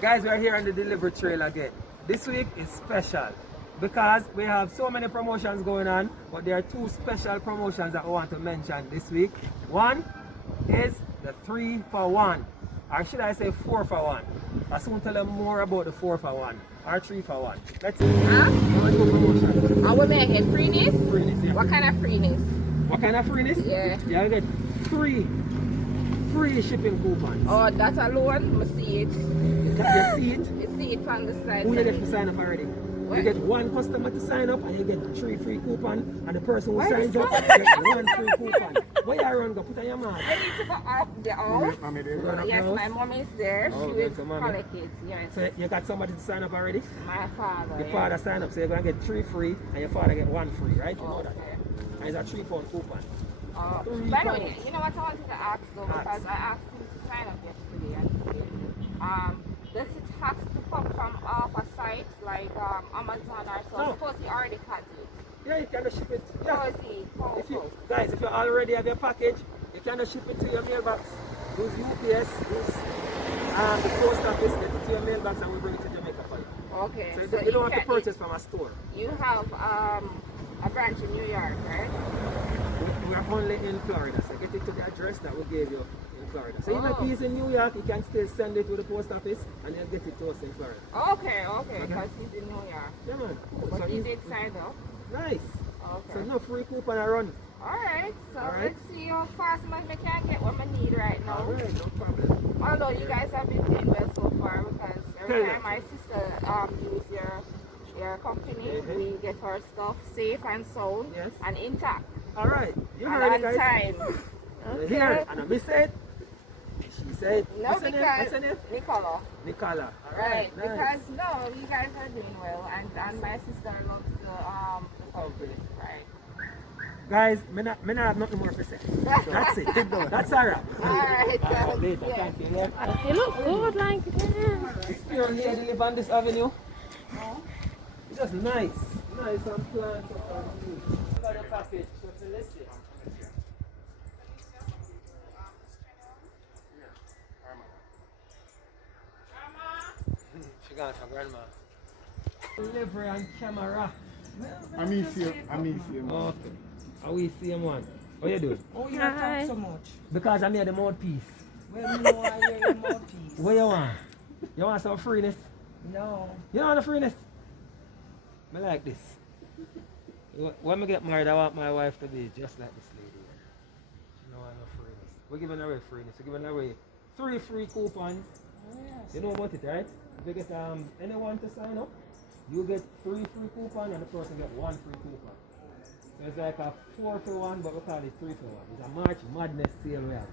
Guys, we're here on the delivery trail again. This week is special because we have so many promotions going on, but there are two special promotions that I want to mention this week. One is the 3 for 1, or should I say 4 for 1. I'll soon tell them more about the 4 for 1 or 3 for 1. Let's see. Huh? Promotion. Are we making freeness? Freeness, yeah. What kind of freeness? What kind of freeness? Yeah. You get 3 free shipping coupons. Oh, that alone? I see it. You see it? You see it from the side. Who you get to sign up already? What? You get 1 customer to sign up and you get 3 free coupon, and the person who Why signs this up one? gets 1 free coupon. Where you run, go put on your man. I need to go up the house. Run up Yes, the my house. mom is there. Oh, She okay, will so mommy. collect it. Yes. So you got somebody to sign up already? My father. Your yeah. father sign up, so you're gonna get 3 free and your father get 1 free, right? You know that. Okay. And it's a 3 pound coupon. By the way, you know what I wanted to ask though, Ask. because I asked him to sign up yesterday and does it have to come from off a site like Amazon or so? No. Suppose he already cut it. Yeah, you can ship it. How Yeah. is he? If you, guys, if you already have your package, you can ship it to your mailbox. Use UPS, use the post office, get it to your mailbox, and we bring it to Jamaica for you. Okay. So you don't have to purchase from a store. You have a branch in New York, right? We are only in Florida, so get it to the address that we gave you in Florida. So even if Oh. he's in New York, you can still send it to the post office and he'll get it to us in Florida. Okay, because he's in New York. Yeah, man. But So he he's did sign up. nice. Okay. So no free coupon I run. Alright, so All right. let's see how fast I can get what I need right now. All right, no problem. Although you guys have been doing well so far, because every Yeah. time my sister use your company, Mhm. we get her stuff safe and sound Yes. and intact All right, you and heard it, on guys. time. You hear it? And I miss it. She said, No, what's her name? What's her because name? Nicola. Nicola. All Right, right, nice. because no, you guys are doing well, and my sister loves the company, right? Guys, me not have nothing more to say. That's it. That's all right. Alright, All right, later. yeah. Thank you. Yeah. You look good like that. You don't here to live on this avenue? No. It's just nice. Nice and plants up and view. Look at the package. So let's see. She got her grandma. Delivery and camera. I miss you. Okay. How we see him one? What you doing? Oh, you Hi. talk so much. Because I'm here the mouthpiece. Well, you know I hear your mouthpiece. What you want? You want some freeness? No. You want the freeness? I like this. When I get married, I want my wife to be just like this lady. She know I know freeness. We're giving away freeness. We're giving away 3 free coupons. Oh, yes. You know about it, right? If you get anyone to sign up, you get 3 free coupons and the person get 1 free coupon. So it's like a 4 for 1, but we call it 3 for 1. It's a March Madness sale we have.